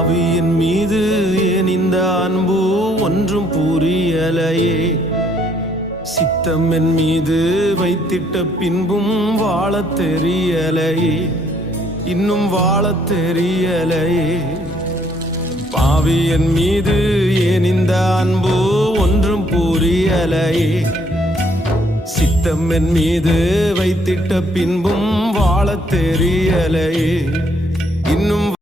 ஆவியின் மீது ஏன் இந்த அன்பு ஒன்றும் புரியலையே. சித்தம் என் மீது வைத்திட்ட பின்பும் வாழத் தெரியலையே, இன்னும் வாழத் தெரியலையே. ஆவியின் மீது ஏன் இந்த அன்பு ஒன்றும் புரியலையே. சித்தம் என் மீது வைத்திட்ட பின்பும் வாழத் தெரியலையே, இன்னும்